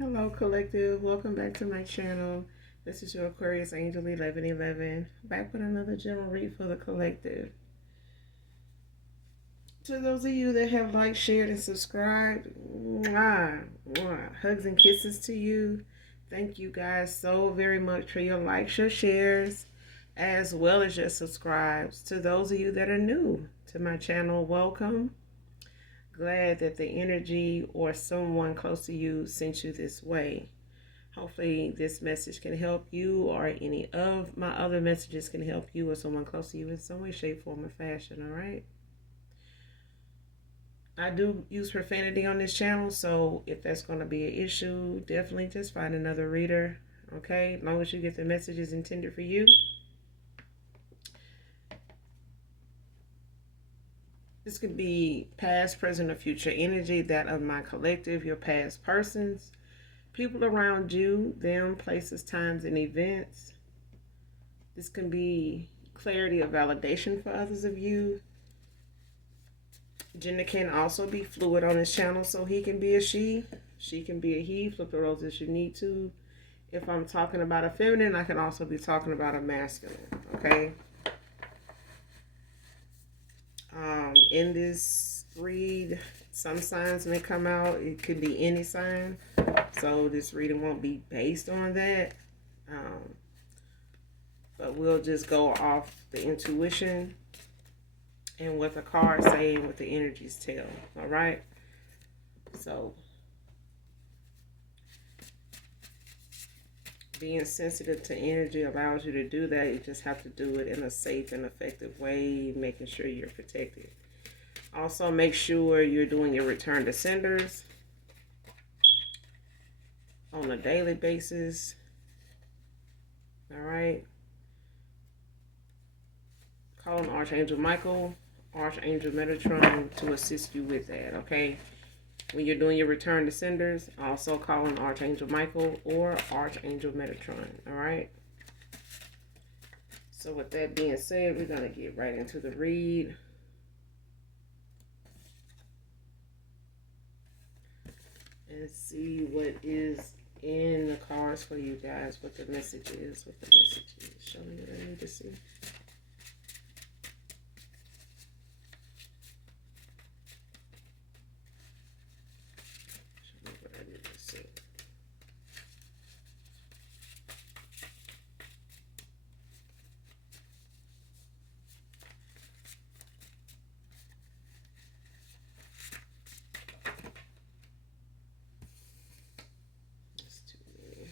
Hello, collective. Welcome back to my channel. This is your Aquarius Angel 1111. Back with another general read for the collective. To those of you that have liked, shared, and subscribed, mwah, mwah, hugs and kisses to you. Thank you guys so very much for your likes, your shares, as well as your subscribes. To those of you that are new to my channel, welcome. Glad that the energy or someone close to you sent you this way. Hopefully this message can help you, or any of my other messages can help you or someone close to you in some way, shape, form, or fashion. All right. I do use profanity on this channel, so if that's going to be an issue, definitely just find another reader. Okay, as long as you get the messages intended for you. This could be past, present, or future energy, that of my collective, your past persons, people around you, them, places, times, and events. This can be clarity or validation for others of you. Gender can also be fluid on this channel, so he can be a she can be a he. Flip the roles as you need to. If I'm talking about a feminine, I can also be talking about a masculine. Okay. In this read, some signs may come out. It could be any sign, so this reading won't be based on that. But we'll just go off the intuition and what the cards say and what the energies tell. All right. So being sensitive to energy allows you to do that. You just have to do it in a safe and effective way, making sure you're protected. Also, make sure you're doing your return to senders on a daily basis. All right. Call on Archangel Michael, Archangel Metatron to assist you with that. Okay. When you're doing your return to senders, also call on Archangel Michael or Archangel Metatron. All right. So with that being said, we're going to get right into the read. And see what is in the cards for you guys, what the message is, Show me what I need to see. Show me what I need to see. That's too many.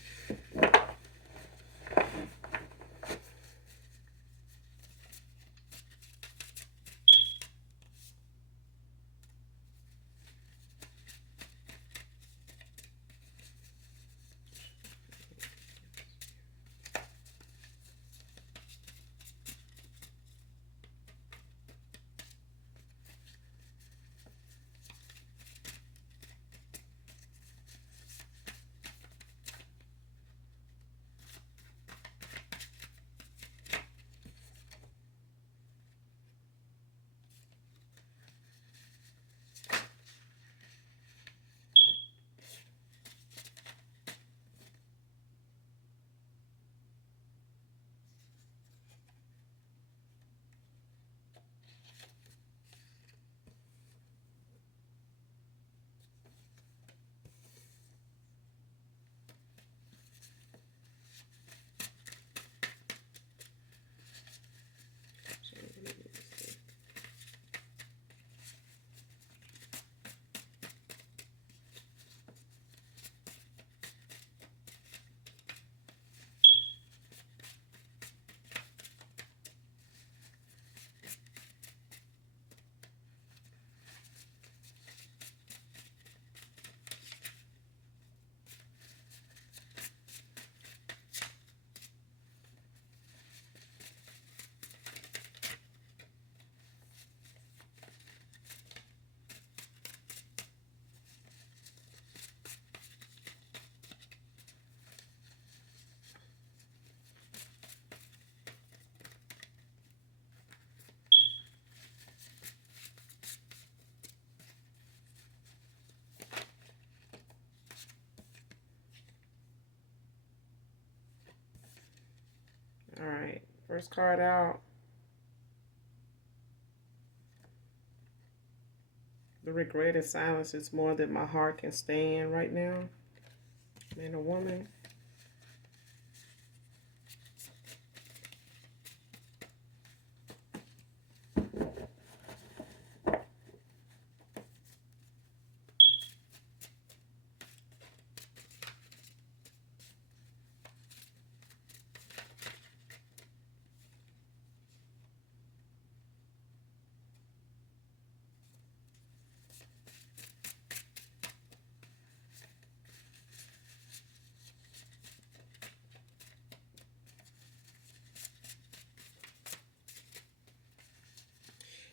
First card out. The regret and silence is more than my heart can stand right now. Man or woman.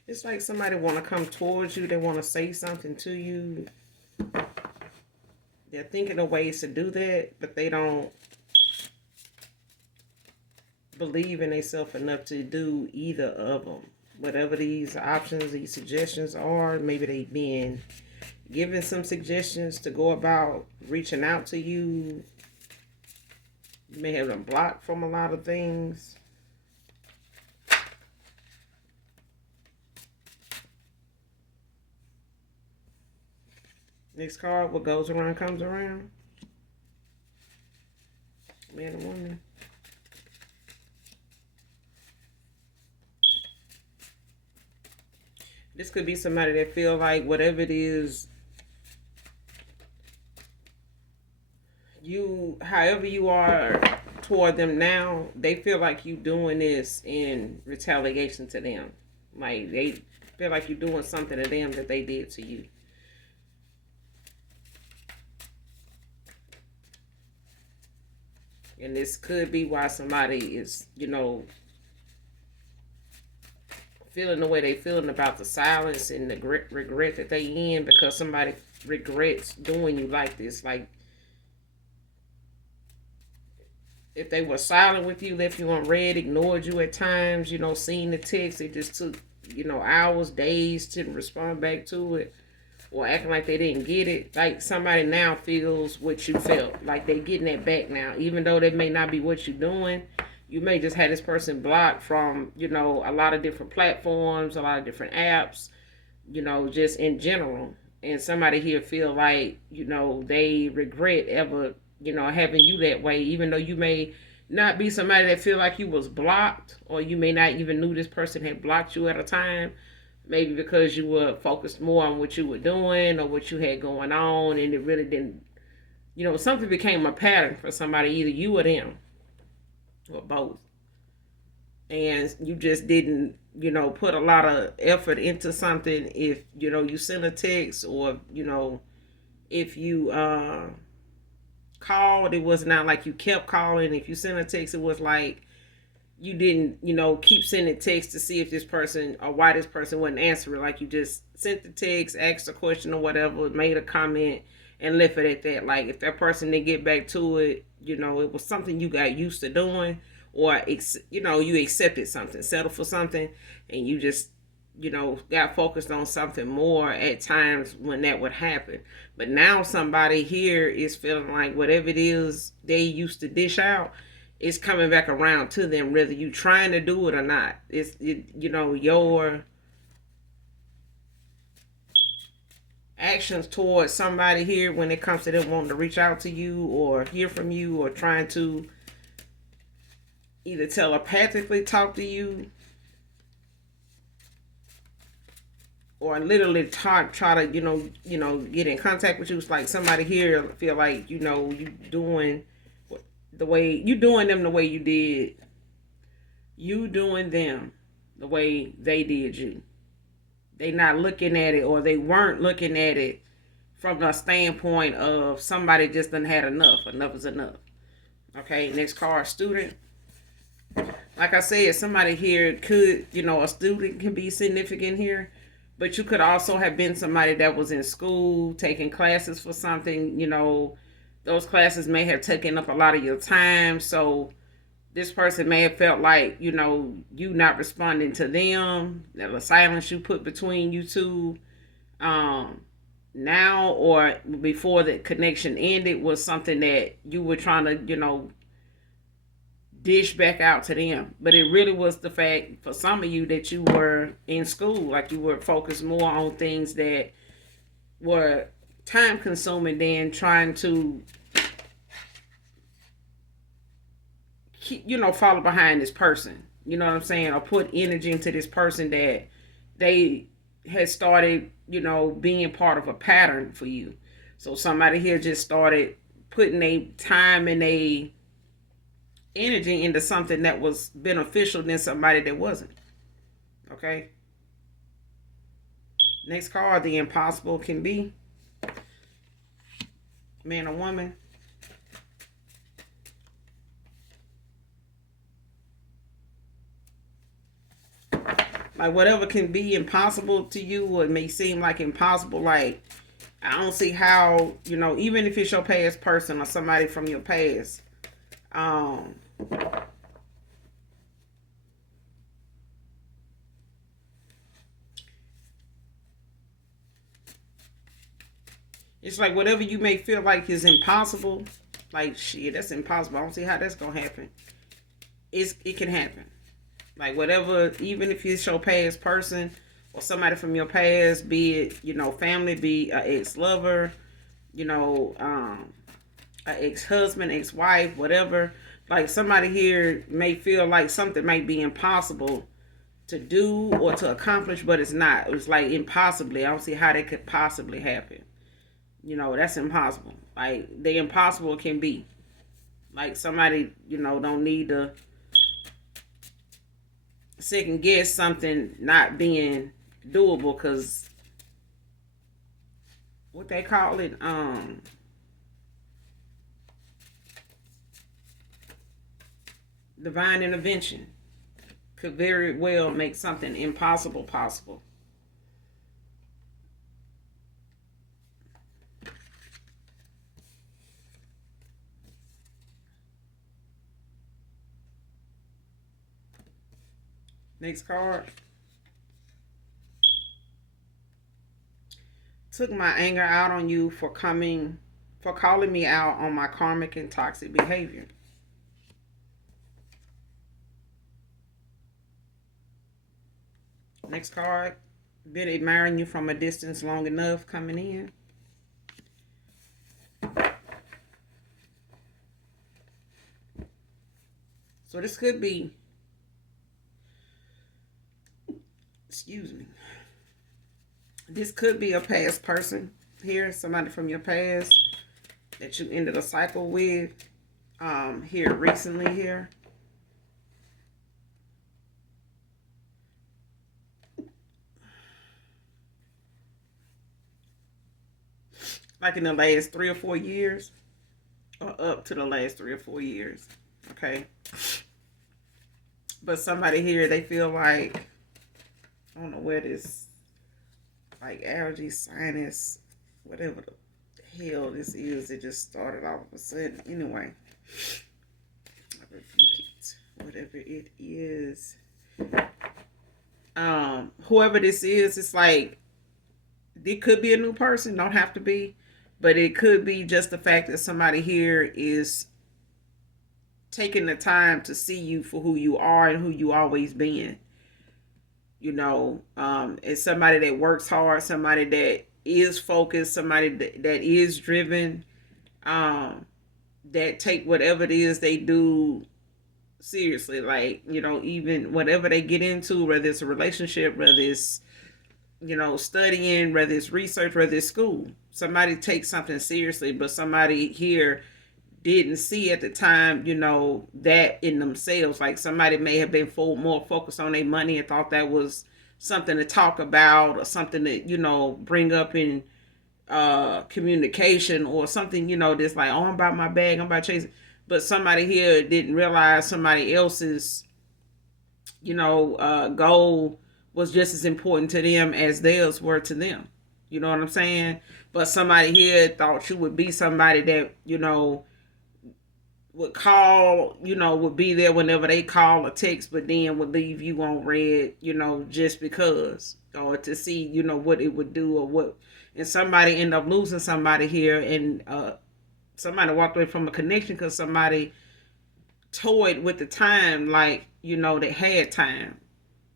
It's like somebody want to come towards you. They want to say something to you. They're thinking of ways to do that, but they don't believe in themselves enough to do either of them. Whatever these options, these suggestions are, maybe they've been given some suggestions to go about reaching out to you. You may have them blocked from a lot of things. Next card, what goes around comes around. Man and woman. This could be somebody that feel like whatever it is, however you are toward them now, they feel like you doing this in retaliation to them. Like they feel like you're doing something to them that they did to you. And this could be why somebody is, feeling the way they feeling about the silence and the regret that they in, because somebody regrets doing you like this. Like, if they were silent with you, left you on red, ignored you at times, seeing the text, it just took, hours, days to respond back to it, or acting like they didn't get it. Like, somebody now feels what you felt. Like, they're getting that back now. Even though that may not be what you're doing, you may just have this person blocked from, a lot of different platforms, a lot of different apps, just in general. And somebody here feel like, they regret ever, having you that way, even though you may not be somebody that feel like you was blocked, or you may not even knew this person had blocked you at a time. Maybe because you were focused more on what you were doing or what you had going on, and it really didn't, something became a pattern for somebody, either you or them, or both. And you just didn't, put a lot of effort into something. If, you sent a text, or, if you called, it was not like you kept calling. If you sent a text, it was like you didn't, keep sending texts to see if this person, or why this person wasn't answering. Like, you just sent the text, asked a question or whatever, made a comment, and left it at that. Like, if that person didn't get back to it, it was something you got used to doing, or, you accepted something, settled for something, and you just, got focused on something more at times when that would happen. But now somebody here is feeling like whatever it is they used to dish out, it's coming back around to them, whether you trying to do it or not. Your actions towards somebody here, when it comes to them wanting to reach out to you or hear from you, or trying to either telepathically talk to you, or literally try to get in contact with you. It's like somebody here feel like you doing the way you doing them the way you did you doing them the way they did you. They not looking at it, or they weren't looking at it from the standpoint of somebody just done had enough. Enough is enough. Okay, next card, student. Like I said, somebody here could, a student can be significant here, but you could also have been somebody that was in school taking classes for something. Those classes may have taken up a lot of your time, so this person may have felt like, you not responding to them, that the silence you put between you two, now or before the connection ended, was something that you were trying to, dish back out to them. But it really was the fact for some of you that you were in school, like you were focused more on things that were time consuming than trying to follow behind this person. You know what I'm saying? Or put energy into this person that they had started, being part of a pattern for you. So somebody here just started putting a time and a energy into something that was beneficial than somebody that wasn't. Okay. Next card, the impossible can be. Man or woman. Like whatever can be impossible to you, or it may seem like impossible, like I don't see how, even if it's your past person or somebody from your past, it's like whatever you may feel like is impossible, like shit, that's impossible. I don't see how that's gonna happen. It can happen. Like whatever, even if it's your past person or somebody from your past, be it, family, be an ex-lover, an ex-husband, ex-wife, whatever. Like somebody here may feel like something might be impossible to do or to accomplish, but it's not. It's like impossibly. I don't see how that could possibly happen. That's impossible. Like the impossible can be. Like somebody, don't need to second guess something not being doable, because what they call it, divine intervention could very well make something impossible possible. Next card. Took my anger out on you for calling me out on my karmic and toxic behavior. Next card. Been admiring you from a distance long enough, coming in. So this could be, excuse me, this could be a past person here, somebody from your past that you ended a cycle with here recently here. Like in the last 3 or 4 years, or up to the last 3 or 4 years. Okay. But somebody here, they feel like, I don't know where this, like allergy, sinus, whatever the hell this is, it just started all of a sudden. Anyway, I rebuke it. Whatever it is. Whoever this is, it's like, it could be a new person, don't have to be, but it could be just the fact that somebody here is taking the time to see you for who you are and who you always been. It's somebody that works hard, somebody that is focused, somebody that is driven, that take whatever it is they do seriously. Like, even whatever they get into, whether it's a relationship, whether it's, studying, whether it's research, whether it's school, somebody takes something seriously, but somebody here didn't see at the time, that in themselves. Like somebody may have been more focused on their money and thought that was something to talk about or something to, bring up in communication or something, that's like, oh, I'm about my bag, I'm about chasing. But somebody here didn't realize somebody else's, goal was just as important to them as theirs were to them. You know what I'm saying? But somebody here thought you would be somebody that, would call, would be there whenever they call or text, but then would leave you on red, just because, or to see, what it would do or what. And somebody end up losing somebody here, and somebody walked away from a connection because somebody toyed with the time, like, they had time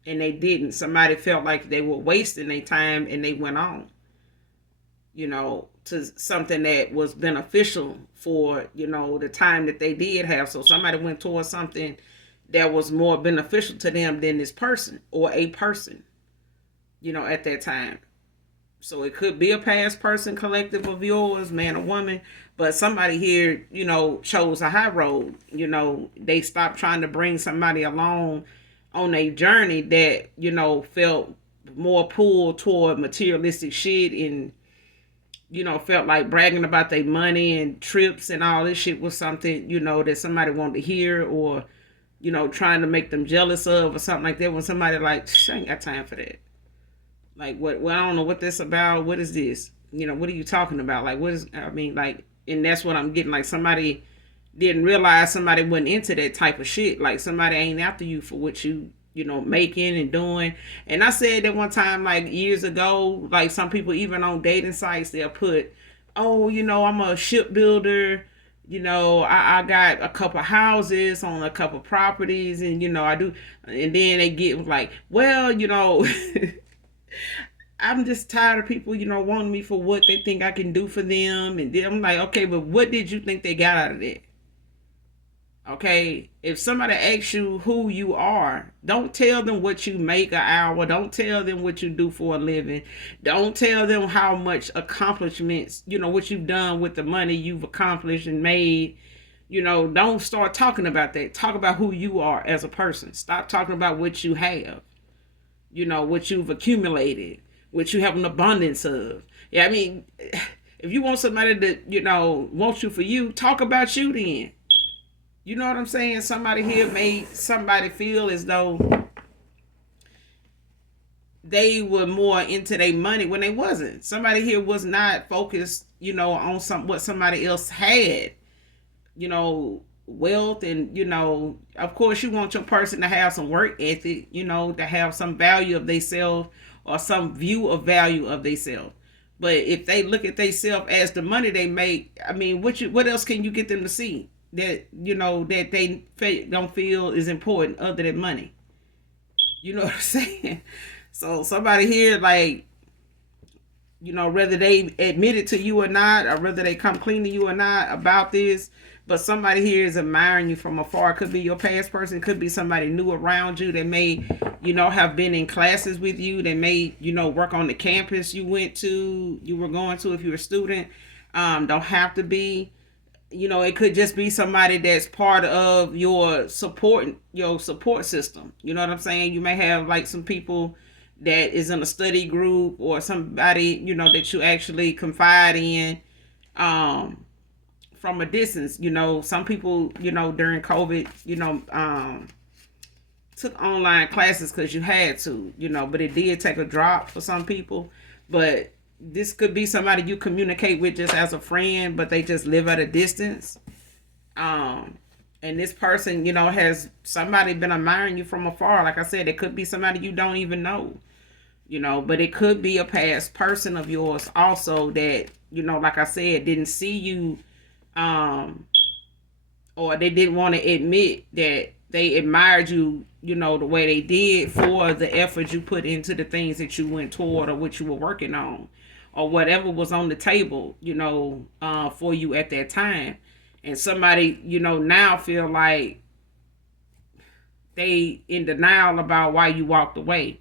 and they didn't. Somebody felt like they were wasting their time and they went on, to something that was beneficial for, the time that they did have. So somebody went towards something that was more beneficial to them than this person or a person, at that time. So it could be a past person collective of yours, man or woman, but somebody here, chose a high road. They stopped trying to bring somebody along on a journey that, felt more pulled toward materialistic shit and, felt like bragging about their money and trips and all this shit was something, that somebody wanted to hear or, trying to make them jealous of or something like that. When somebody like, I ain't got time for that. Like, what? Well, I don't know what this about. What is this? What are you talking about? Like, what is? I mean, like, and that's what I'm getting. Like, somebody didn't realize somebody wasn't into that type of shit. Like, somebody ain't after you for what you, making and doing. And I said that one time, like years ago. Like, some people even on dating sites, they'll put, oh, I'm a shipbuilder. I got a couple houses on a couple properties, and I do. And then they get like, well, I'm just tired of people, wanting me for what they think I can do for them. And then I'm like, okay, but what did you think they got out of that? Okay, if somebody asks you who you are, don't tell them what you make an hour. Don't tell them what you do for a living. Don't tell them how much accomplishments, what you've done with the money you've accomplished and made. Don't start talking about that. Talk about who you are as a person. Stop talking about what you have. What you've accumulated, what you have an abundance of. Yeah, I mean, if you want somebody that, wants you for you, talk about you then. You know what I'm saying? Somebody here made somebody feel as though they were more into their money when they wasn't. Somebody here was not focused, on what somebody else had. Wealth and of course you want your person to have some work ethic, to have some value of themselves or some view of value of themselves. But if they look at themselves as the money they make, I mean, what else can you get them to see that that they don't feel is important other than money? You know what I'm saying? So somebody here, like, whether they admit it to you or not, or whether they come clean to you or not about this, but somebody here is admiring you from afar. It could be your past person. It could be somebody new around you that may, have been in classes with you. That may, work on the campus you were going to if you're a student. Don't have to be. It could just be somebody that's part of your support system. You know what I'm saying? You may have like some people that is in a study group or somebody, that you actually confide in. From a distance, some people, during COVID, took online classes because you had to, but it did take a drop for some people. But this could be somebody you communicate with just as a friend, but they just live at a distance. And this person, has somebody been admiring you from afar. Like I said, it could be somebody you don't even know, but it could be a past person of yours also that, like I said, didn't see you, or they didn't want to admit that they admired you, the way they did for the effort you put into the things that you went toward or what you were working on or whatever was on the table, for you at that time. And somebody, now feel like they in denial about why you walked away.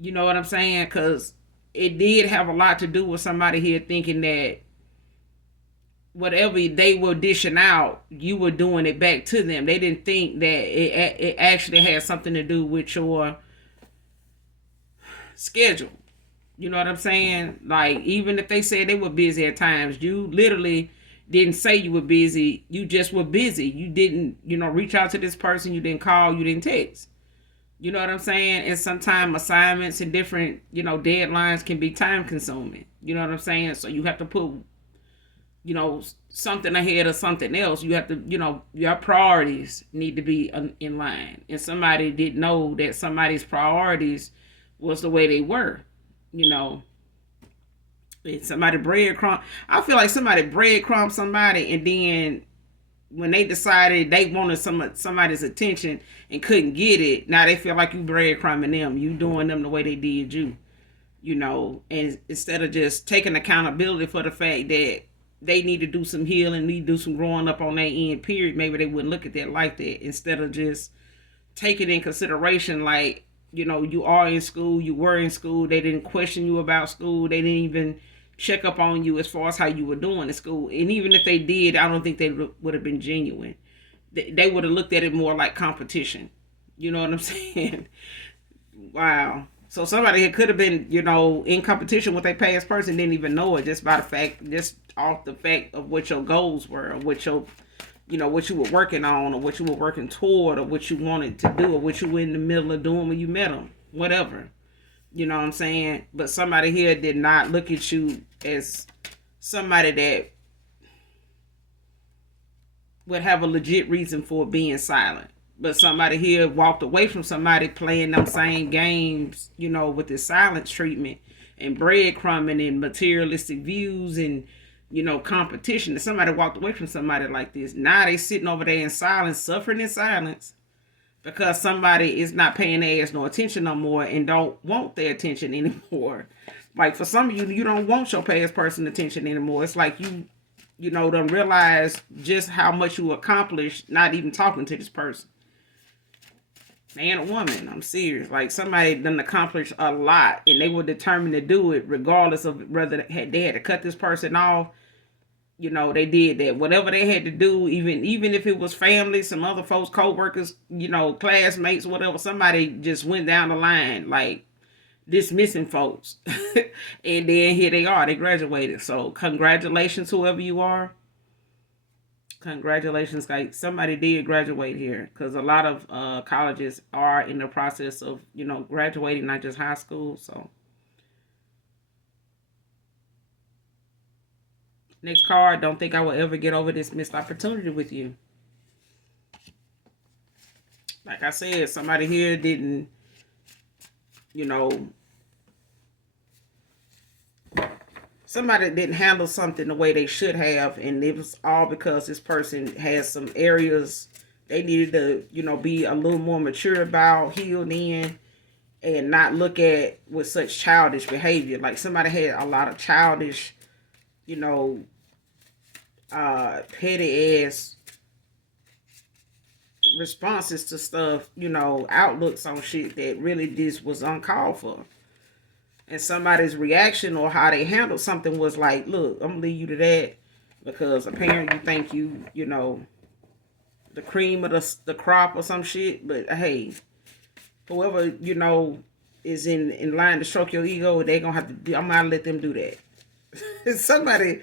You know what I'm saying? Because it did have a lot to do with somebody here thinking that whatever they were dishing out, you were doing it back to them. They didn't think that it actually had something to do with your schedule. You know what I'm saying? Like, even if they said they were busy at times, you literally didn't say you were busy. You just were busy. You didn't, reach out to this person. You didn't call. You didn't text. You know what I'm saying? And sometimes assignments and different, deadlines can be time consuming. You know what I'm saying? So you have to put, something ahead of something else. You have to, your priorities need to be in line. And somebody didn't know that somebody's priorities was the way they were, Somebody breadcrumb. I feel like somebody breadcrumb somebody and then, when they decided they wanted somebody's attention and couldn't get it, now they feel like you breadcrumbing them, you doing them the way they did you. And instead of just taking accountability for the fact that they need to do some healing, need to do some growing up on their end, period, maybe they wouldn't look at that like that. Instead of just taking in consideration, like, you are in school, you were in school, they didn't question you about school, they didn't even check up on you as far as how you were doing in school. And even if they did, I don't think they would have been genuine. They would have looked at it more like competition. You know what I'm saying? Wow. So somebody could have been, in competition with a past person, didn't even know it, just by the fact, just off the fact of what your goals were, or what your, what you were working on, or what you were working toward, or what you wanted to do, or what you were in the middle of doing when you met them, whatever. You know what I'm saying? But somebody here did not look at you as somebody that would have a legit reason for being silent. But somebody here walked away from somebody playing them same games, with this silence treatment and breadcrumbing and materialistic views and, competition. And somebody walked away from somebody like this. Now they sitting over there in silence, suffering in silence, because somebody is not paying their ass no attention no more and don't want their attention anymore. Like for some of you, you don't want your past person attention anymore. It's like you don't realize just how much you accomplished not even talking to this person. Man or woman, I'm serious. Like somebody done accomplished a lot and they were determined to do it regardless of whether they had to cut this person off. They did that. Whatever they had to do, even if it was family, some other folks, co-workers, classmates, whatever, somebody just went down the line, like dismissing folks. And then here they are, they graduated. So congratulations, whoever you are. Congratulations, guys. Somebody did graduate here, because a lot of colleges are in the process of, graduating, not just high school. So next card, don't think I will ever get over this missed opportunity with you. Like I said, somebody here didn't, somebody didn't handle something the way they should have, and it was all because this person has some areas they needed to, be a little more mature about, healed in, and not look at with such childish behavior. Like somebody had a lot of childish, petty ass responses to stuff, outlooks on shit that really just was uncalled for. And somebody's reaction or how they handled something was like, look, I'm gonna leave you to that, because apparently you think the cream of the crop or some shit. But hey, whoever, is in line to stroke your ego, they gonna have to do, I'm gonna let them do that. Somebody,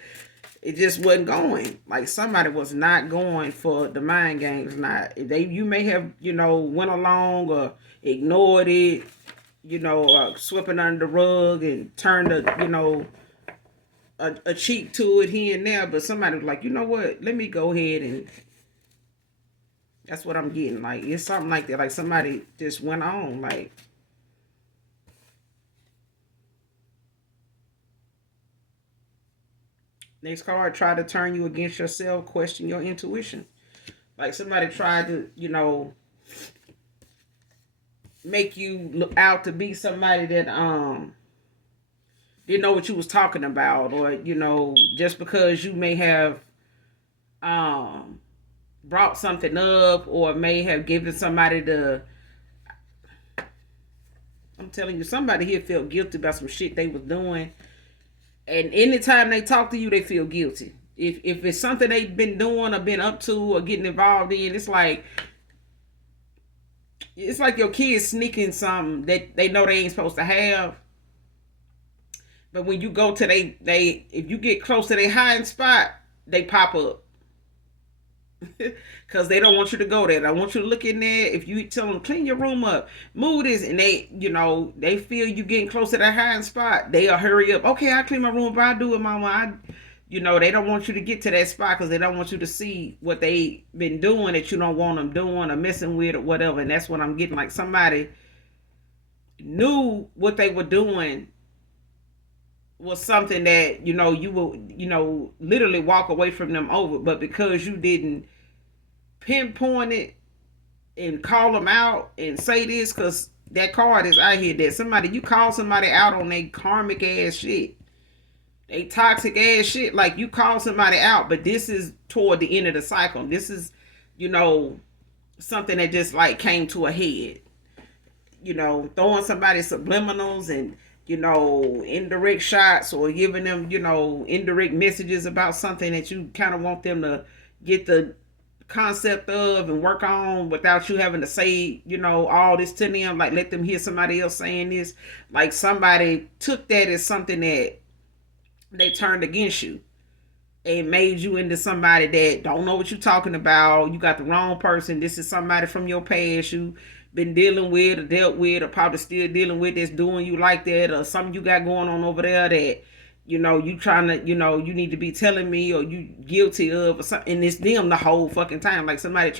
it just wasn't going. Like somebody was not going for the mind games. You may have, went along or ignored it, sweeping under the rug and turned a cheek to it here and there. But somebody was like, you know what? Let me go ahead, and that's what I'm getting. Like it's something like that. Like somebody just went on. Like next card, try to turn you against yourself, question your intuition. Like somebody tried to, make you look out to be somebody that didn't know what you was talking about, or just because you may have brought something up, or may have given somebody I'm telling you, somebody here felt guilty about some shit they was doing, and anytime they talk to you, they feel guilty. If it's something they've been doing or been up to or getting involved in, it's like your kids sneaking something that they know they ain't supposed to have. But when you go to if you get close to their hiding spot, they pop up. Because they don't want you to go there. I want you to look in there. If you tell them, clean your room up, move this, and they feel you getting close to that hiding spot, they'll hurry up. Okay, I clean my room, but I do it, mama. They don't want you to get to that spot because they don't want you to see what they been doing that you don't want them doing or messing with or whatever. And that's what I'm getting. Like somebody knew what they were doing was something that, you will, literally walk away from them over. But because you didn't pinpoint it and call them out and say this, because that card is out here that somebody, you call somebody out on their karmic ass shit, they toxic ass shit, like you call somebody out, but this is toward the end of the cycle. This is, you know, something that just like came to a head. You know, throwing somebody subliminals and, you know, indirect shots, or giving them, you know, indirect messages about something that you kind of want them to get the concept of and work on without you having to say, you know, all this to them. Like, let them hear somebody else saying this. Like, somebody took that as something that they turned against you. It made you into somebody that don't know what you're talking about. You got the wrong person. This is somebody from your past you been dealing with or dealt with or probably still dealing with, that's doing you like that, or something you got going on over there that, you know, you trying to, you know, you need to be telling me, or you guilty of, or something. And it's them the whole fucking time. Like, somebody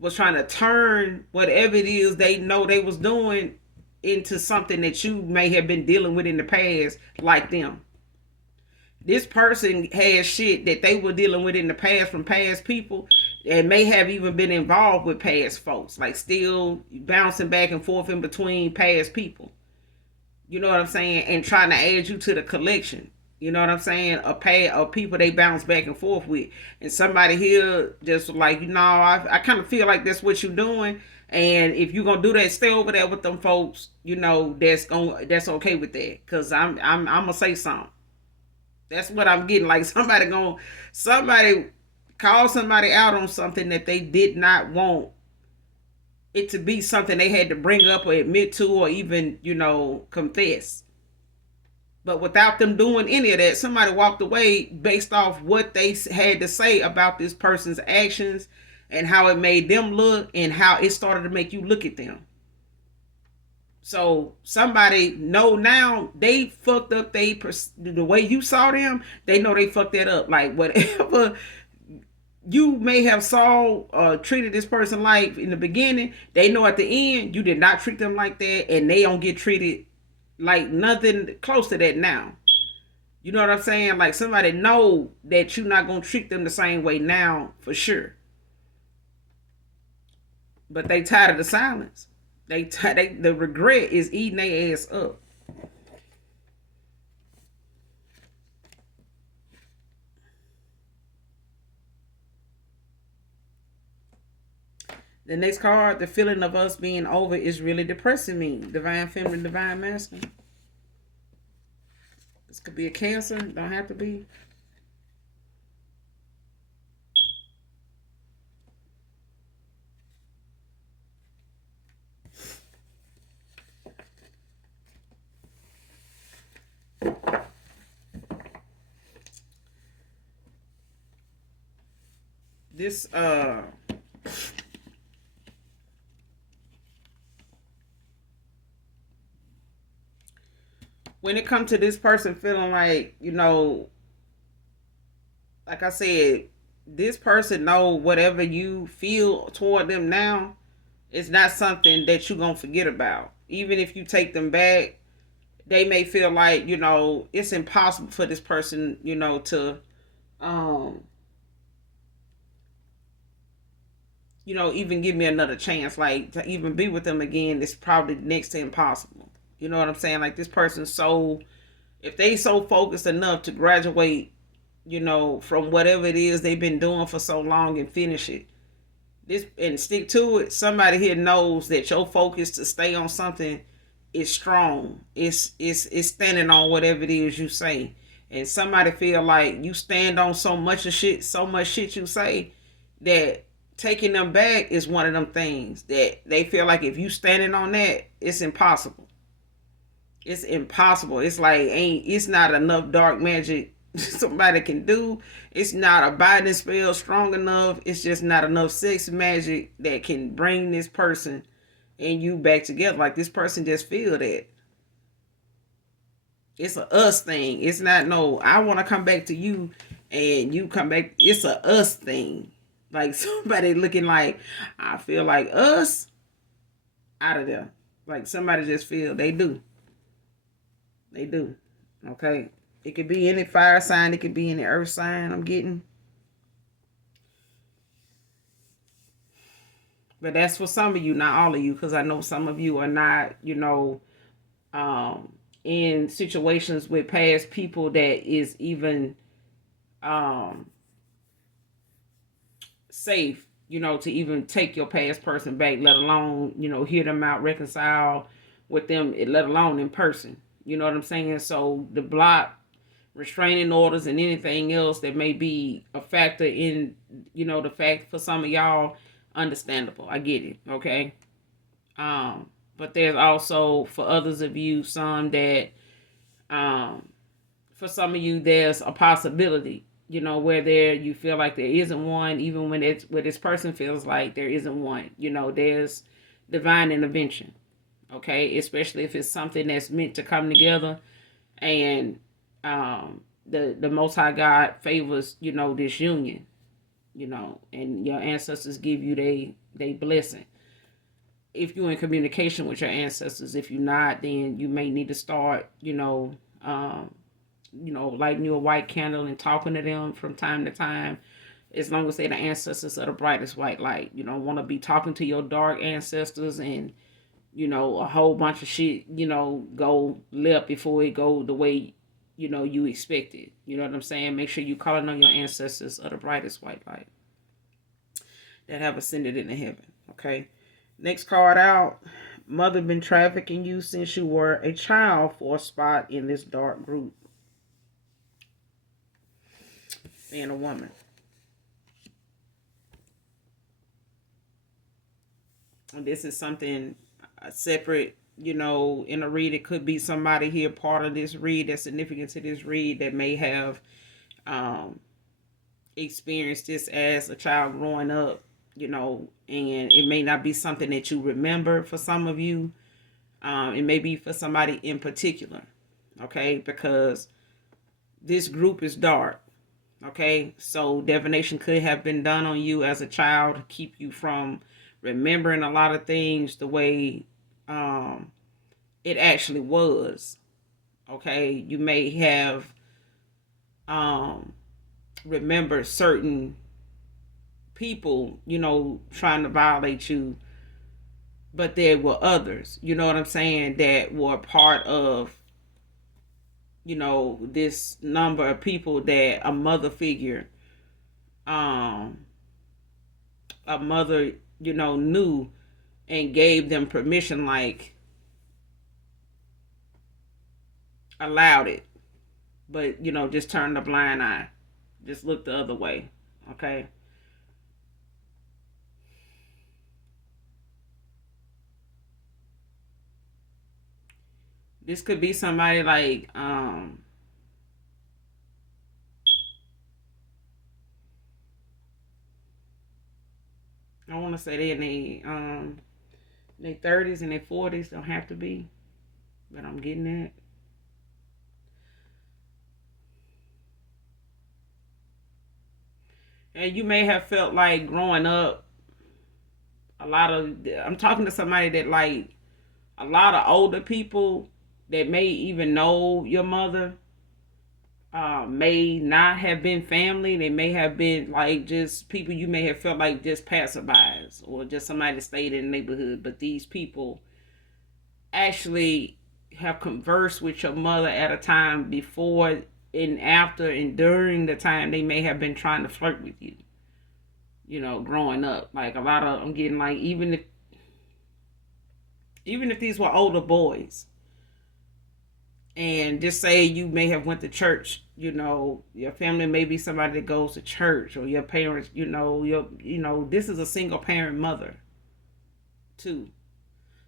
was trying to turn whatever it is they know they was doing into something that you may have been dealing with in the past, like them. This person has shit that they were dealing with in the past from past people, and may have even been involved with past folks, like still bouncing back and forth in between past people. You know what I'm saying? And trying to add you to the collection. You know what I'm saying? A pay of people they bounce back and forth with. And somebody here just like, you know, I kind of feel like that's what you're doing. And if you're gonna do that, stay over there with them folks, you know, that's okay with that. Cause I'm gonna say something. That's what I'm getting. Like, somebody call somebody out on something that they did not want it to be something they had to bring up or admit to, or even, you know, confess. But without them doing any of that, somebody walked away based off what they had to say about this person's actions and how it made them look and how it started to make you look at them. So somebody know now they fucked up the way you saw them. They know they fucked that up. Like, whatever you may have saw treated this person like in the beginning, they know at the end you did not treat them like that, and they don't get treated like nothing close to that now. You know what I'm saying? Like, somebody know that you're not gonna treat them the same way now for sure. But they tired of the silence. The regret is eating their ass up. The next card, the feeling of us being over is really depressing me. Divine feminine, divine masculine. This could be a Cancer, don't have to be. This when it comes to this person feeling like, you know, like I said, this person know whatever you feel toward them now, it's not something that you're gonna forget about. Even if you take them back, they may feel like, you know, it's impossible for this person, you know, to um you know, even give me another chance. Like, to even be with them again, it's probably next to impossible. You know what I'm saying? Like, this person's so, if they so focused enough to graduate, you know, from whatever it is they've been doing for so long and finish it, this and stick to it. Somebody here knows that your focus to stay on something is strong. It's standing on whatever it is you say. And somebody feel like you stand on so much shit you say, that taking them back is one of them things that they feel like if you standing on that, it's impossible. It's impossible. It's like it's not enough dark magic somebody can do. It's not a binding spell strong enough. It's just not enough sex magic that can bring this person and you back together. Like, this person just feel that. It's a us thing. It's not no, I want to come back to you and you come back. It's a us thing. Like, somebody looking like, I feel like us out of there. Like, somebody just feel they do. They do. Okay. It could be any fire sign. It could be any earth sign I'm getting. But that's for some of you, not all of you, because I know some of you are not, in situations with past people that is even um, safe, to even take your past person back, let alone, hear them out, reconcile with them, let alone in person. You know what I'm saying? So the block, restraining orders, and anything else that may be a factor in, the fact for some of y'all, understandable. I get it. Okay. But there's also for others of you some that um for some of you there's a possibility, where there you feel like there isn't one, even when it's where this person feels like there isn't one. There's divine intervention. Okay, especially if it's something that's meant to come together, and the Most High God favors this union, and your ancestors give you they blessing. If you're in communication with your ancestors, if you're not, then you may need to start, lighting you a white candle and talking to them from time to time. As long as they're the ancestors of the brightest white light, you don't want to be talking to your dark ancestors and a whole bunch of shit, go left before it go the way you expect it. You know what I'm saying? Make sure you calling on your ancestors of the brightest white light that have ascended into heaven. Okay. Next card out. Mother been trafficking you since you were a child for a spot in this dark group. And a woman. And this is something separate, in a read. It could be somebody here part of this read that's significant to this read that may have experienced this as a child growing up, and it may not be something that you remember for some of you. It may be for somebody in particular, okay, because this group is dark, okay, so divination could have been done on you as a child to keep you from remembering a lot of things the way it actually was, okay. You may have remembered certain people, trying to violate you, but there were others, you know what I'm saying, that were part of, this number of people that a mother figure, a mother, knew and gave them permission, like allowed it, but just turned a blind eye, just looked the other way, okay. This could be somebody like I want to say they in their 30s and their 40s. Don't have to be, but I'm getting it. And you may have felt like growing up, I'm talking to somebody that like a lot of older people that may even know your mother may not have been family. They may have been like just people you may have felt like just passerbys or just somebody that stayed in the neighborhood. But these people actually have conversed with your mother at a time before and after and during the time they may have been trying to flirt with you. Growing up, like a lot of I'm getting like even if these were older boys, and just say you may have went to church, your family may be somebody that goes to church, or your parents, this is a single parent mother too.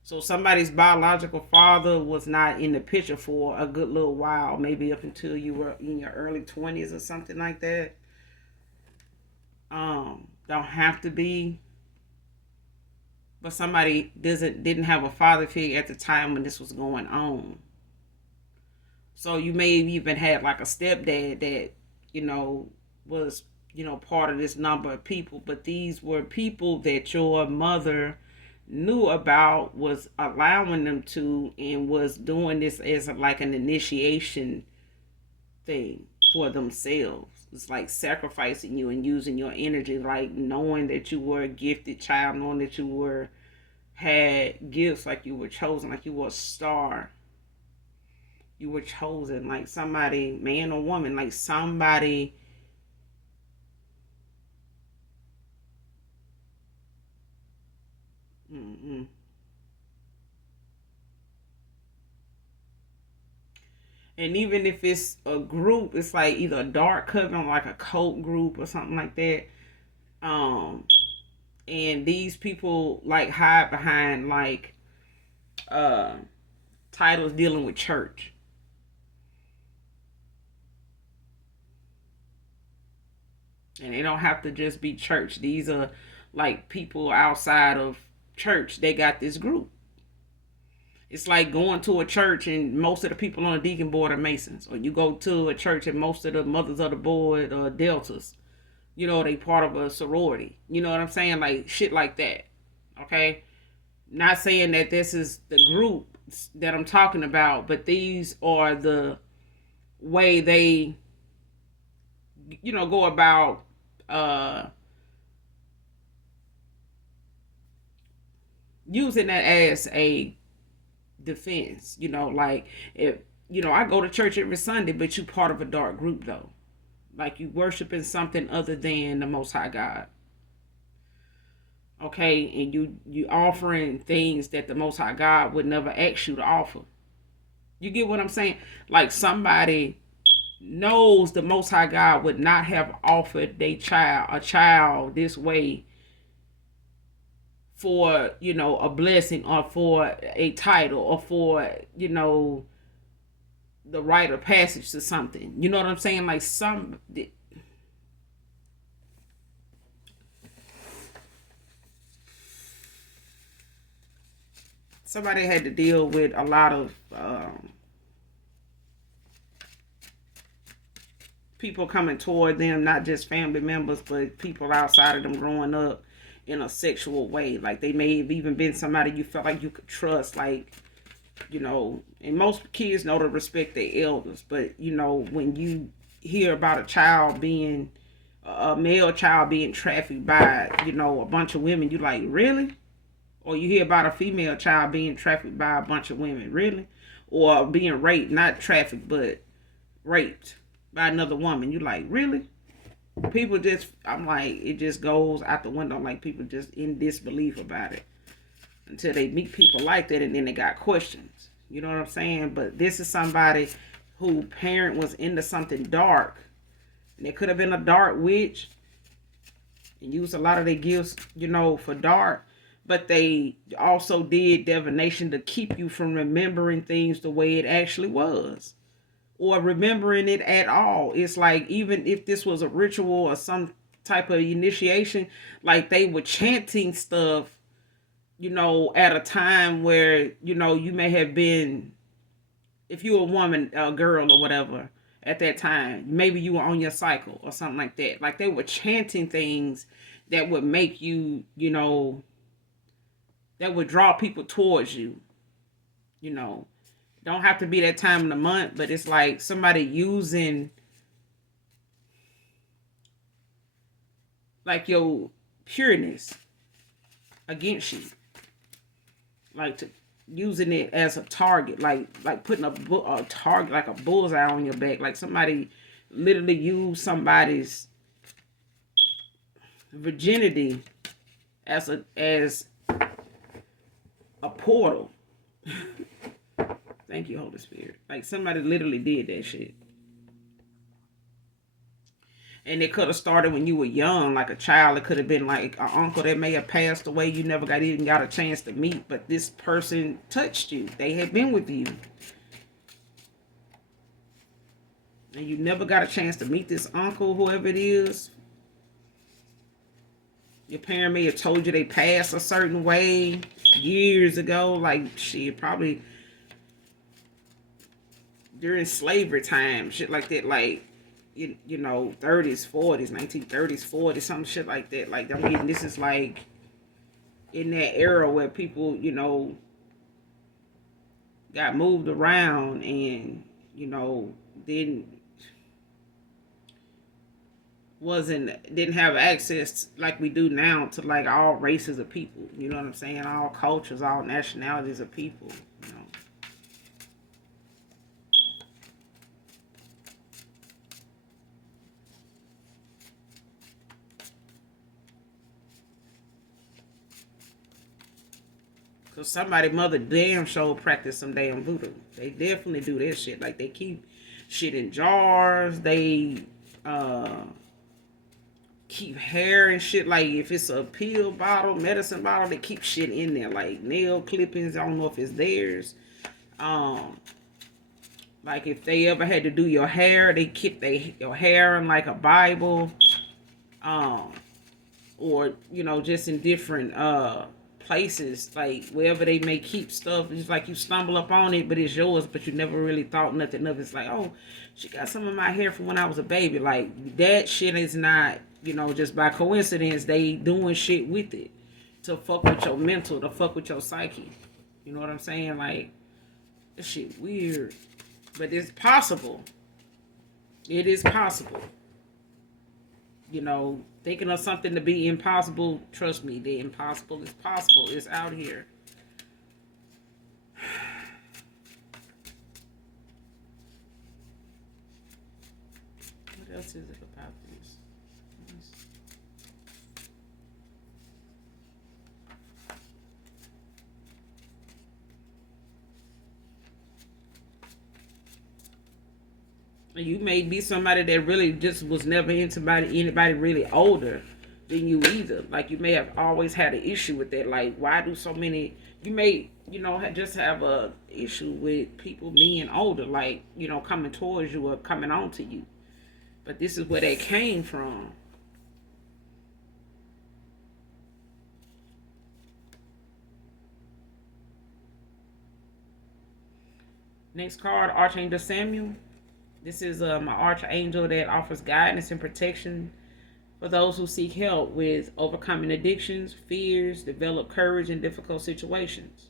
So somebody's biological father was not in the picture for a good little while, maybe up until you were in your early 20s or something like that. Don't have to be, but somebody didn't have a father figure at the time when this was going on. So you may have even had like a stepdad that, was, part of this number of people. But these were people that your mother knew about, was allowing them to, and was doing this as like an initiation thing for themselves. was like sacrificing you and using your energy, like knowing that you were a gifted child, knowing that you were had gifts, like you were chosen, like you were a star. You were chosen, like somebody, man or woman, like somebody. Mm-mm. And even if it's a group, it's like either a dark coven, like a cult group or something like that. Um, and these people like hide behind like uh titles dealing with church, and they don't have to just be church. These are like people outside of church. They got this group. It's like going to a church and most of the people on the deacon board are Masons, or you go to a church and most of the mothers of the board are Deltas. You know, they part of a sorority. You know what I'm saying? Like shit like that. Okay? Not saying that this is the group that I'm talking about, but these are the way they, go about uh using that as a defense. Like if I go to church every Sunday, but you part of a dark group though. Like you worshiping something other than the Most High God. Okay, and you offering things that the Most High God would never ask you to offer. You get what I'm saying? Like somebody knows the Most High God would not have offered a child this way for a blessing or for a title or for the rite of passage to something. You know what I'm saying? Like somebody had to deal with a lot of people coming toward them, not just family members, but people outside of them growing up in a sexual way. Like they may have even been somebody you felt like you could trust, like, and most kids know to respect their elders, but when you hear about a male child being trafficked by, a bunch of women, you like, really? Or you hear about a female child being trafficked by a bunch of women, really? Or being raped, not trafficked, but raped by another woman. You like, really? People just, I'm like, it just goes out the window. Like people just in disbelief about it until they meet people like that, and then they got questions. You know what I'm saying? But this is somebody who parent was into something dark, and it could have been a dark witch and used a lot of their gifts, for dark. But they also did divination to keep you from remembering things the way it actually was, or remembering it at all. It's like even if this was a ritual or some type of initiation, like they were chanting stuff, at a time where, you may have been, if you were a woman, a girl or whatever, at that time, maybe you were on your cycle or something like that. Like they were chanting things that would make you, that would draw people towards you, you know. Don't have to be that time of the month, but it's like somebody using like your pureness against you, like to using it as a target, like putting a target, like a bullseye on your back, like somebody literally used somebody's virginity as a portal. Thank you, Holy Spirit. Like somebody literally did that shit. And it could have started when you were young, like a child. It could have been like an uncle that may have passed away. You never even got a chance to meet, but this person touched you. They had been with you, and you never got a chance to meet this uncle, whoever it is. Your parent may have told you they passed a certain way years ago, like shit, probably during slavery time, shit like that, like 30s, 40s, 1930s, 40s, some shit like that. Like I'm getting this is like in that era where people, got moved around and, didn't didn't have access like we do now to like all races of people. You know what I'm saying? All cultures, all nationalities of people. You know. Cause somebody mother damn sure practice some damn voodoo. They definitely do that shit. Like they keep shit in jars. They keep hair and shit. Like if it's a pill bottle, medicine bottle, they keep shit in there. Like nail clippings. I don't know if it's theirs. Um, like if they ever had to do your hair, they keep your hair in like a Bible. Um, or just in different places, like wherever they may keep stuff. It's like you stumble up on it, but it's yours, but you never really thought nothing of it. It's like, oh, she got some of my hair from when I was a baby. Like that shit is not just by coincidence. They doing shit with it to fuck with your mental, to fuck with your psyche. You know what I'm saying? Like this shit weird, but it's possible. It is possible. Thinking of something to be impossible, trust me, the impossible is possible. It's out here. What else is it about this? You may be somebody that really just was never into anybody really older than you either. Like you may have always had an issue with that. Like why do so many? You may just have a issue with people being older, like coming towards you or coming on to you. But this is where they came from. Next card, Archangel Samuel. This is my archangel that offers guidance and protection for those who seek help with overcoming addictions, fears, develop courage in difficult situations.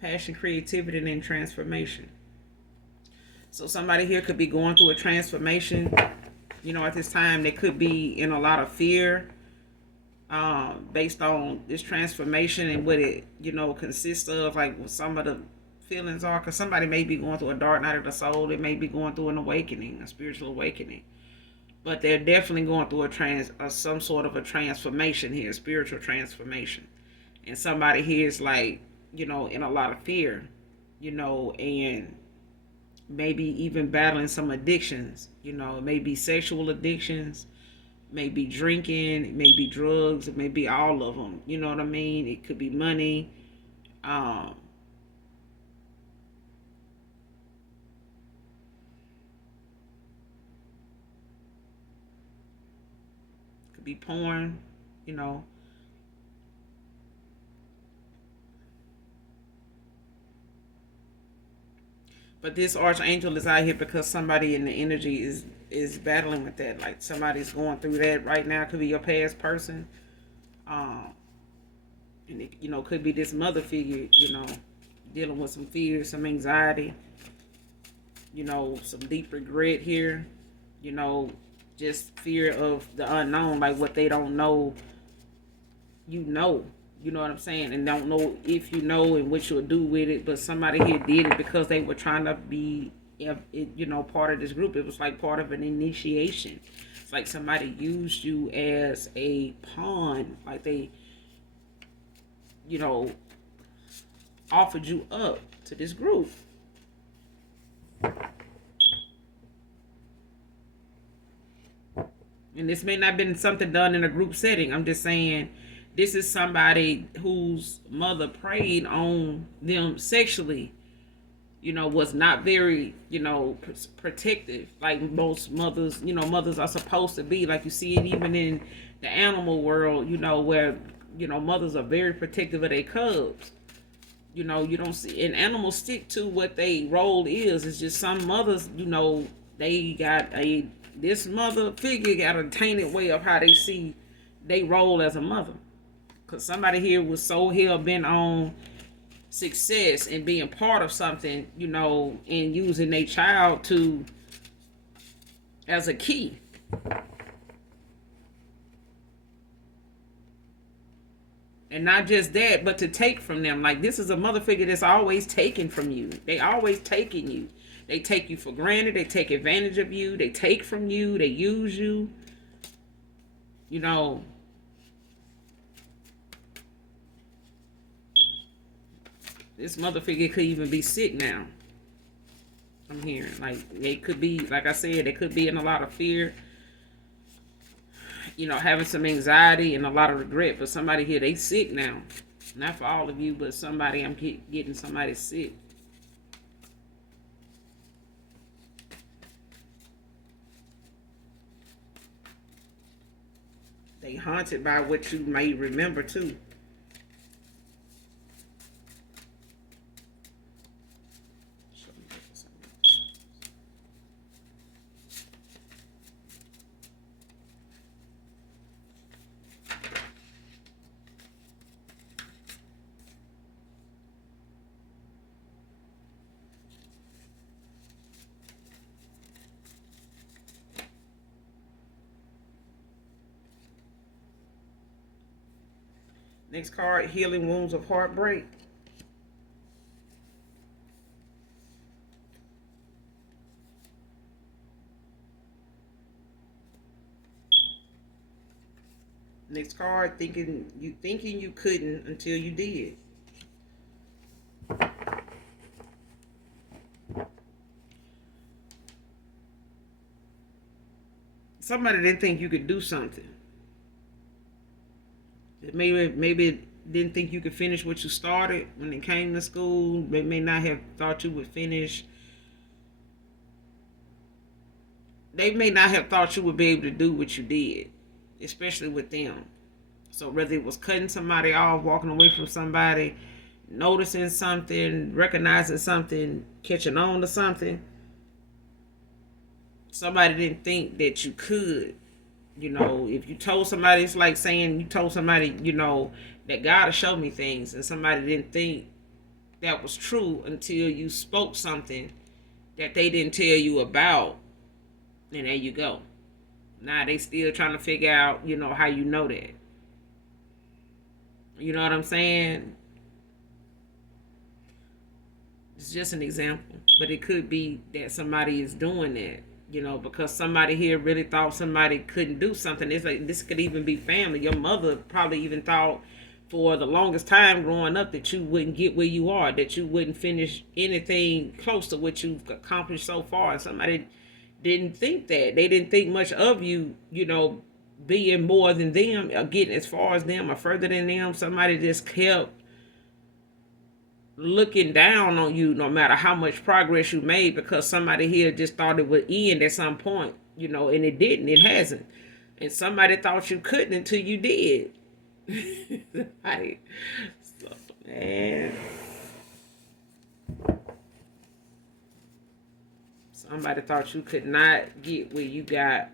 Passion, creativity, and transformation. So somebody here could be going through a transformation. At this time, they could be in a lot of fear based on this transformation and what it, consists of, like what some of the feelings are, because somebody may be going through a dark night of the soul. They may be going through an awakening, a spiritual awakening, but they're definitely going through some sort of a transformation here, spiritual transformation. And somebody here is like, in a lot of fear, and maybe even battling some addictions. It may be sexual addictions, maybe drinking, it may be drugs, it may be all of them. You know what I mean? It could be money. Be porn, But this archangel is out here because somebody in the energy is battling with that. Like somebody's going through that right now. Could be your past person, and it, could be this mother figure. Dealing with some fear, some anxiety. Some deep regret here. Just fear of the unknown, like what they don't know. You know what I'm saying, and don't know if and what you'll do with it. But somebody here did it because they were trying to be, part of this group. It was like part of an initiation. It's like somebody used you as a pawn, like they, offered you up to this group. And this may not have been something done in a group setting. I'm just saying this is somebody whose mother preyed on them sexually, was not very, protective. Like most mothers, mothers are supposed to be. Like you see it even in the animal world, where, mothers are very protective of their cubs. You don't see, and animals stick to what they role is. It's just some mothers, they got this mother figure got a tainted way of how they role as a mother. Because somebody here was so hell bent on success and being part of something, and using their child to as a key. And not just that, but to take from them. Like, this is a mother figure that's always taking from you. They always taking you. They take you for granted. They take advantage of you. They take from you. They use you. You know, this mother figure could even be sick now. I'm hearing. Like, they could be, like I said, they could be in a lot of fear. You know, having some anxiety and a lot of regret. But somebody here, they sick now. Not for all of you, but somebody, I'm getting somebody sick. They haunted by what you may remember too. Next card, healing wounds of heartbreak. Next card, thinking you couldn't until you did. Somebody didn't think you could do something. Maybe didn't think you could finish what you started when it came to school. They may not have thought you would finish. They may not have thought you would be able to do what you did, especially with them. So whether it was cutting somebody off, walking away from somebody, noticing something, recognizing something, catching on to something, somebody didn't think that you could. You know, if you told somebody, it's like saying you told somebody, you know, that God will show me things, and somebody didn't think that was true until you spoke something that they didn't tell you about. And there you go. Now they still trying to figure out, you know, how you know that. You know what I'm saying? It's just an example, but it could be that somebody is doing that, you know, because somebody here really thought somebody couldn't do something. It's like, this could even be family. Your mother probably even thought for the longest time growing up that you wouldn't get where you are, that you wouldn't finish anything close to what you've accomplished so far. And somebody didn't think that. They didn't think much of you, you know, being more than them or getting as far as them or further than them. Somebody just kept looking down on you no matter how much progress you made, because somebody here just thought it would end at some point, you know, and it didn't. It hasn't. And somebody thought you couldn't until you did. Like, so, man. Somebody thought you could not get where you got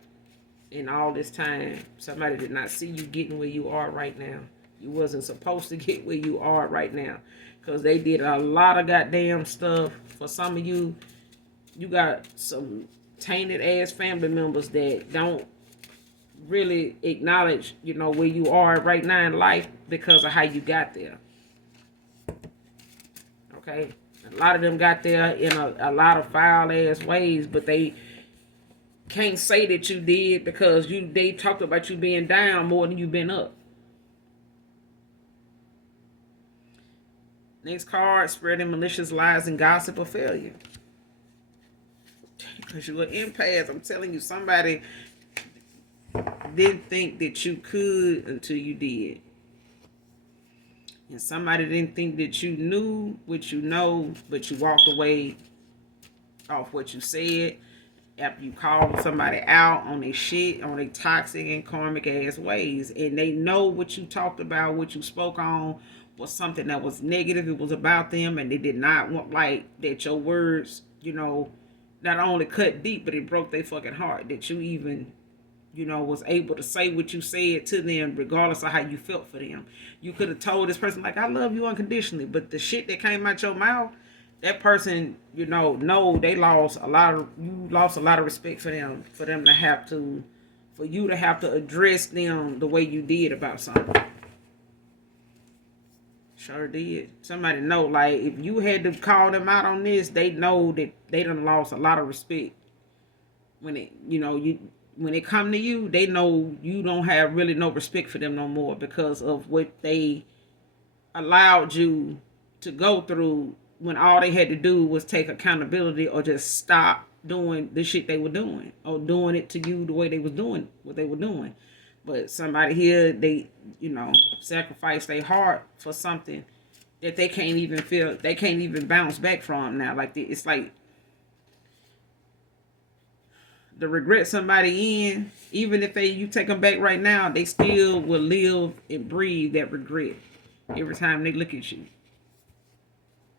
in all this time. Somebody did not see you getting where you are right now. You wasn't supposed to get where you are right now, because they did a lot of goddamn stuff. For some of you, you got some tainted ass family members that don't really acknowledge, you know, where you are right now in life because of how you got there. Okay? A lot of them got there in a lot of foul ass ways, but they can't say that you did because they talked about you being down more than you been up. Next card, spreading malicious lies and gossip or failure. Because you're an empath. I'm telling you, somebody didn't think that you could until you did. And somebody didn't think that you knew what you know, but you walked away off what you said after you called somebody out on their shit, on their toxic and karmic ass ways. And they know what you talked about, what you spoke on was something that was negative. It was about them, and they did not want, like, that your words, you know, not only cut deep, but it broke their fucking heart that you even, you know, was able to say what you said to them regardless of how you felt for them. You could have told this person, like, I love you unconditionally, but the shit that came out your mouth, that person, know they lost a lot of, you lost a lot of respect for them to have to, for you to have to address them the way you did about something. Sure did. Somebody know, like, if you had to call them out on this, they know that they done lost a lot of respect. When it, when it come to you, they know you don't have really no respect for them no more because of what they allowed you to go through when all they had to do was take accountability or just stop doing the shit they were doing or doing it to you the way they was doing what they were doing. But somebody here, they, sacrifice their heart for something that they can't even feel, they can't even bounce back from now. Like, it's like the regret somebody in, even if you take them back right now, they still will live and breathe that regret every time they look at you.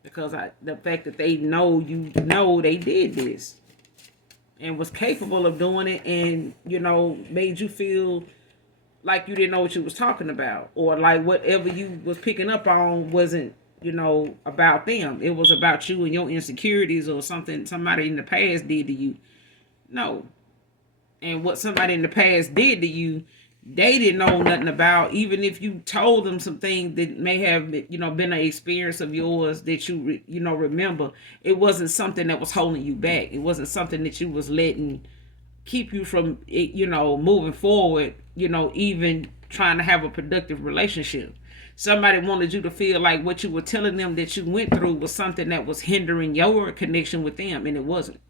Because the fact that they know they did this and was capable of doing it, and made you feel like you didn't know what you was talking about, or like whatever you was picking up on wasn't about them. It was about you and your insecurities or something somebody in the past did to you. No. And what somebody in the past did to you, they didn't know nothing about. Even if you told them some things that may have been an experience of yours that you remember, it wasn't something that was holding you back. It wasn't something that you was letting keep you from moving forward, even trying to have a productive relationship. Somebody wanted you to feel like what you were telling them that you went through was something that was hindering your connection with them, and it wasn't.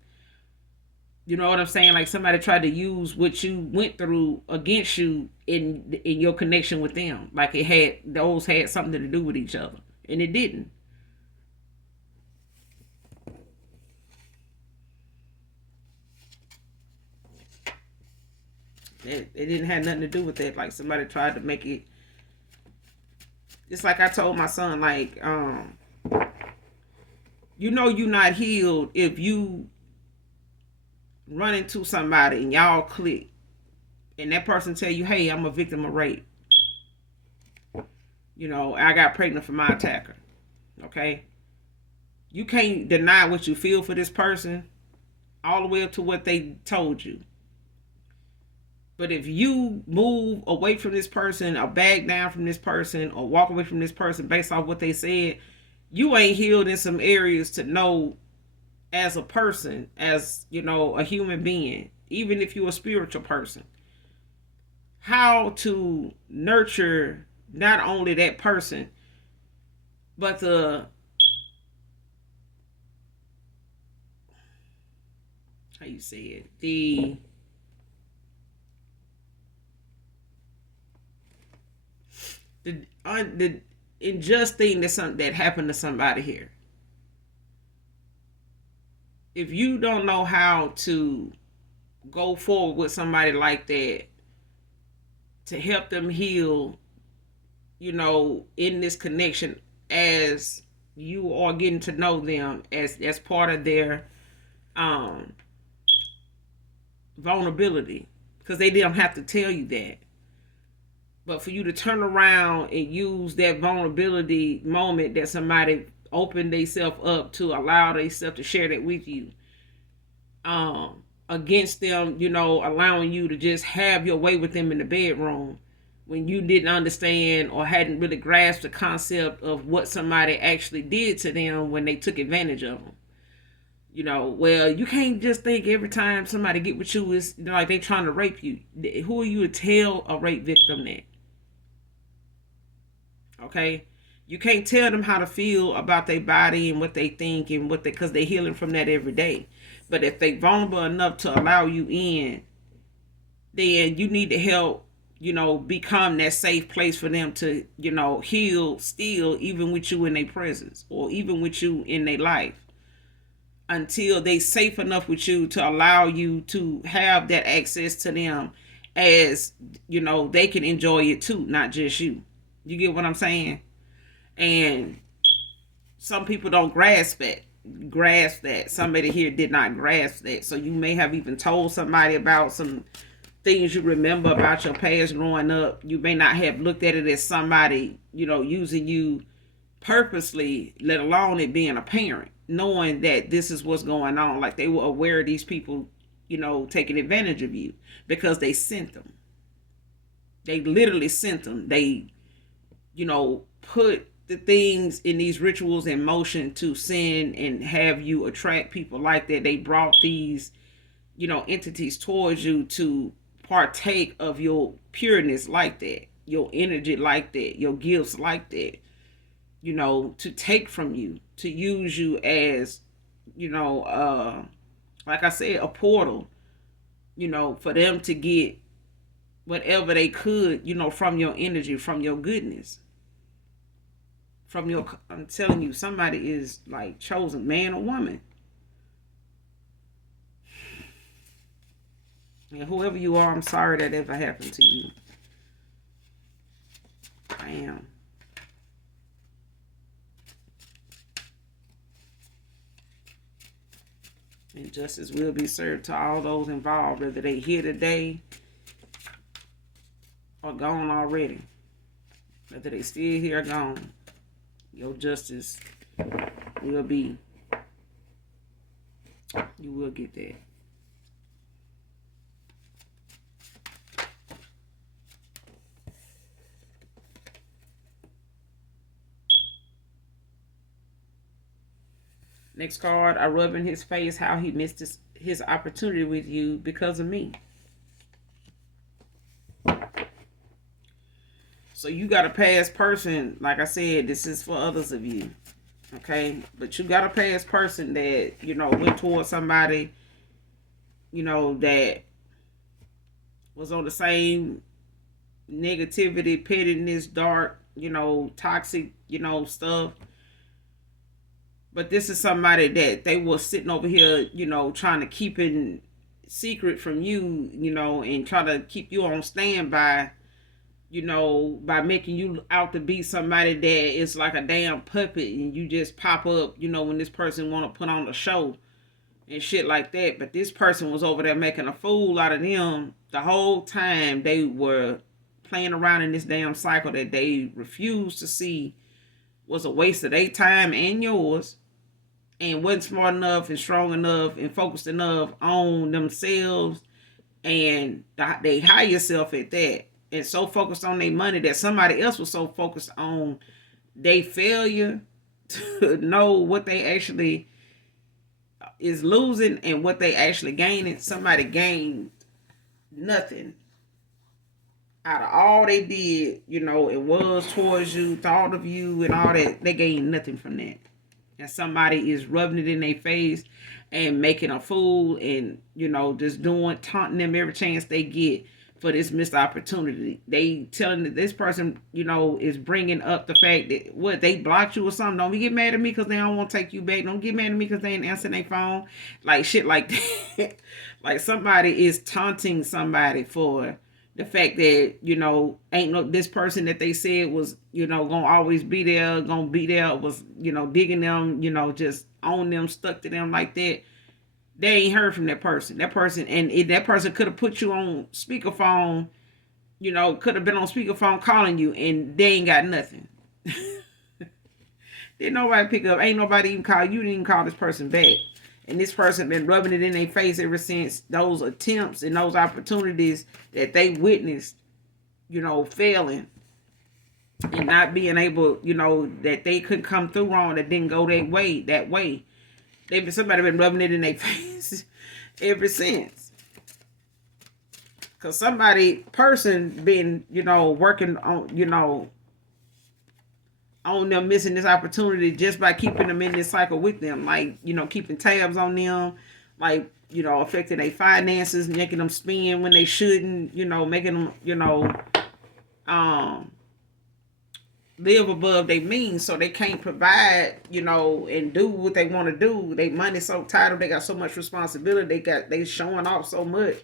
You know what I'm saying? Like, somebody tried to use what you went through against you in your connection with them. Like, those had something to do with each other, and it didn't. It didn't have nothing to do with that. Like, somebody tried to make it. It's like I told my son, like, you're not healed if you run into somebody and y'all click and that person tell you, hey, I'm a victim of rape. I got pregnant from my attacker. Okay? You can't deny what you feel for this person all the way up to what they told you. But if you move away from this person or back down from this person or walk away from this person based off what they said, you ain't healed in some areas to know as a person, as a human being, even if you're a spiritual person, how to nurture not only that person, but how you say it, the unjust thing that happened to somebody here. If you don't know how to go forward with somebody like that to help them heal, in this connection, as you are getting to know them as part of their vulnerability, because they didn't have to tell you that. But for you to turn around and use that vulnerability moment that somebody opened themselves up to, allow themselves to share that with you, against them, allowing you to just have your way with them in the bedroom when you didn't understand or hadn't really grasped the concept of what somebody actually did to them when they took advantage of them. Well, you can't just think every time somebody get with you is like they trying to rape you. Who are you to tell a rape victim that? Okay? You can't tell them how to feel about their body and what they think and because they're healing from that every day. But if they vulnerable enough to allow you in, then you need to help, become that safe place for them to, heal still, even with you in their presence or even with you in their life, until they safe enough with you to allow you to have that access to them, as they can enjoy it too, not just you. You get what I'm saying? And some people don't grasp that. Somebody here did not grasp that. So you may have even told somebody about some things you remember about your past growing up. You may not have looked at it as somebody, using you purposely, let alone it being apparent, knowing that this is what's going on. Like they were aware of these people, taking advantage of you because they sent them. They literally sent them. They, put the things in these rituals in motion to send and have you attract people like that. They brought these, entities towards you to partake of your pureness like that, your energy like that, your gifts like that, to take from you, to use you as, like I said, a portal, for them to get whatever they could, from your energy, from your goodness. I'm telling you, somebody is like chosen, man or woman. And whoever you are, I'm sorry that ever happened to you. I am. And justice will be served to all those involved, whether they here today or gone already. Whether they still here or gone. Your justice will be. You will get that. Next card, I rub in his face how he missed his opportunity with you because of me. So you got a past person, like I said, this is for others of you. Okay? But you got a past person that, went towards somebody, that was on the same negativity, pettiness, dark, toxic, stuff. But this is somebody that they were sitting over here, trying to keep in secret from you, and try to keep you on standby, by making you out to be somebody that is like a damn puppet, and you just pop up, when this person want to put on a show and shit like that. But this person was over there making a fool out of them the whole time. They were playing around in this damn cycle that they refused to see was a waste of their time and yours, and wasn't smart enough and strong enough and focused enough on themselves and they higher self at that, and so focused on their money that somebody else was so focused on their failure to know what they actually is losing and what they actually gaining. Somebody gained nothing out of all they did, it was towards you, thought of you and all that. They gained nothing from that. And somebody is rubbing it in their face and making a fool and, just taunting them every chance they get for this missed opportunity. They telling that this person, is bringing up the fact that what they blocked you or something. Don't get mad at me because they don't want to take you back. Don't get mad at me because they ain't answering their phone. Like shit like that. Like somebody is taunting somebody for the fact that, ain't no, this person that they said was, gonna always be there, was, digging them, just on them, stuck to them like that. They ain't heard from that person. That person, and that person could have put you on speakerphone, could have been on speakerphone calling you, and they ain't got nothing. Didn't nobody pick up, ain't nobody even call you, didn't even call this person back. And this person been rubbing it in their face ever since those attempts and those opportunities that they witnessed, failing and not being able, that they couldn't come through wrong, that didn't go that way. Somebody been rubbing it in their face ever since. Cause person been, working on them missing this opportunity just by keeping them in this cycle with them, like keeping tabs on them, like affecting their finances, making them spend when they shouldn't, making them live above their means, so they can't provide, and do what they want to do. They money so tight up, they got so much responsibility, they showing off so much.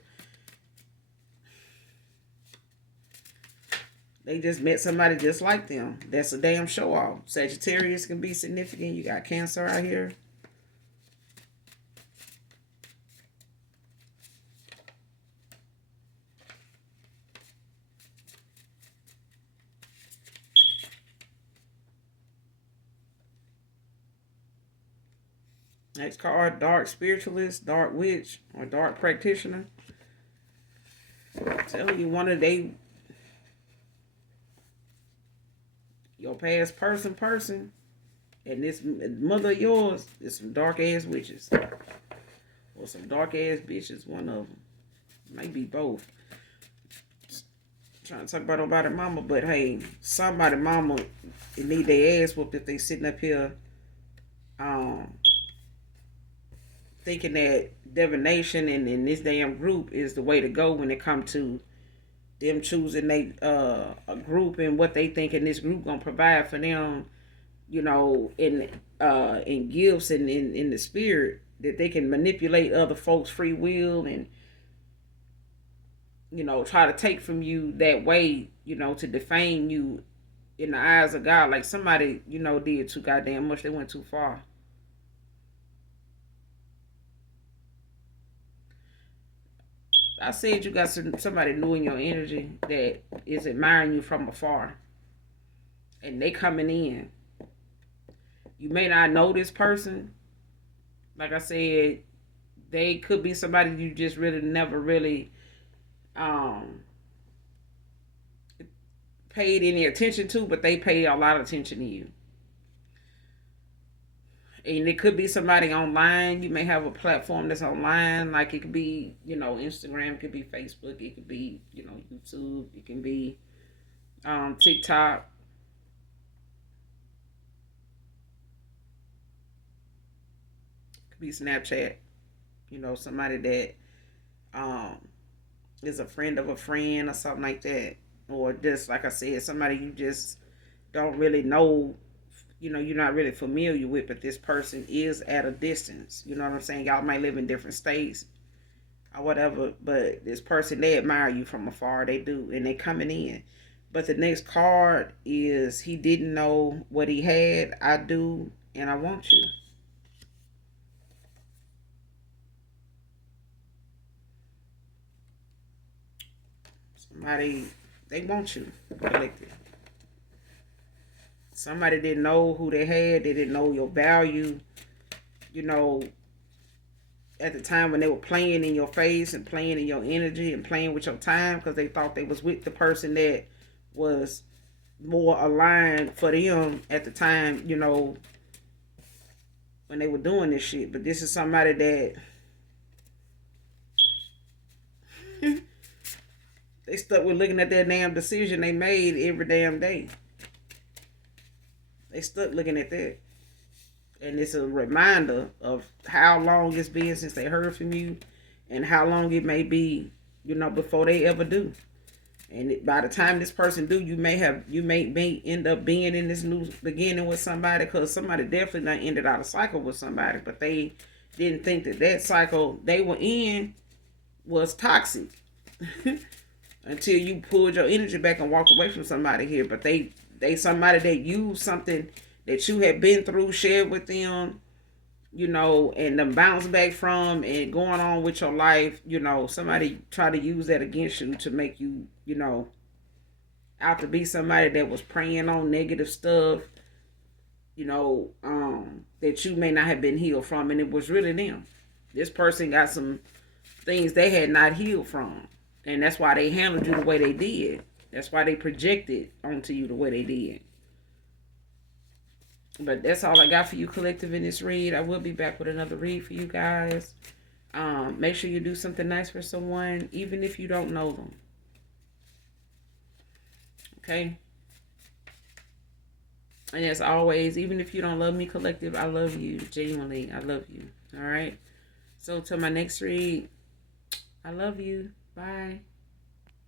They just met somebody just like them. That's a damn show off. Sagittarius can be significant. You got Cancer out here. Next card, dark spiritualist, dark witch, or dark practitioner. Telling you one of your past person, and this mother of yours is some dark ass witches. Or some dark ass bitches, one of them. Might be both. Trying to talk about nobody mama, but hey, somebody mama need their ass whooped if they sitting up here thinking that divination and in this damn group is the way to go when it comes to them choosing a group and what they think in this group gonna provide for them, in gifts and in the spirit, that they can manipulate other folks' free will and try to take from you that way, to defame you in the eyes of God. Like somebody, did too goddamn much. They went too far. I said you got somebody new in your energy that is admiring you from afar. And they coming in. You may not know this person. Like I said, they could be somebody you just really never really paid any attention to, but they pay a lot of attention to you. And it could be somebody online. You may have a platform that's online, like it could be, Instagram, it could be Facebook, it could be, YouTube, it can be TikTok. It could be Snapchat. Somebody that is a friend of a friend or something like that. Or just, like I said, somebody you just don't really know, you're not really familiar with, but this person is at a distance. You know what I'm saying? Y'all might live in different states or whatever, but this person, they admire you from afar. They do, and they coming in. But the next card is, he didn't know what he had. I do, and I want you. Somebody, they want you, collective. Somebody didn't know who they had. They didn't know your value. At the time when they were playing in your face and playing in your energy and playing with your time, because they thought they was with the person that was more aligned for them at the time, when they were doing this shit. But this is somebody that they stuck with looking at that damn decision they made every damn day. They stuck looking at that. And it's a reminder of how long it's been since they heard from you and how long it may be, before they ever do. And by the time this person do, you may end up being in this new beginning with somebody, because somebody definitely done ended out a cycle with somebody, but they didn't think that cycle they were in was toxic until you pulled your energy back and walked away from somebody here. But they somebody that used something that you had been through, shared with them, and then bounce back from and going on with your life. Somebody try to use that against you to make you, out to be somebody that was preying on negative stuff, that you may not have been healed from, and it was really them. This person got some things they had not healed from, and that's why they handled you the way they did. That's why they projected onto you the way they did. But that's all I got for you, collective, in this read. I will be back with another read for you guys. Make sure you do something nice for someone, even if you don't know them. Okay? And as always, even if you don't love me, collective, I love you. Genuinely, I love you. All right? So till my next read, I love you. Bye.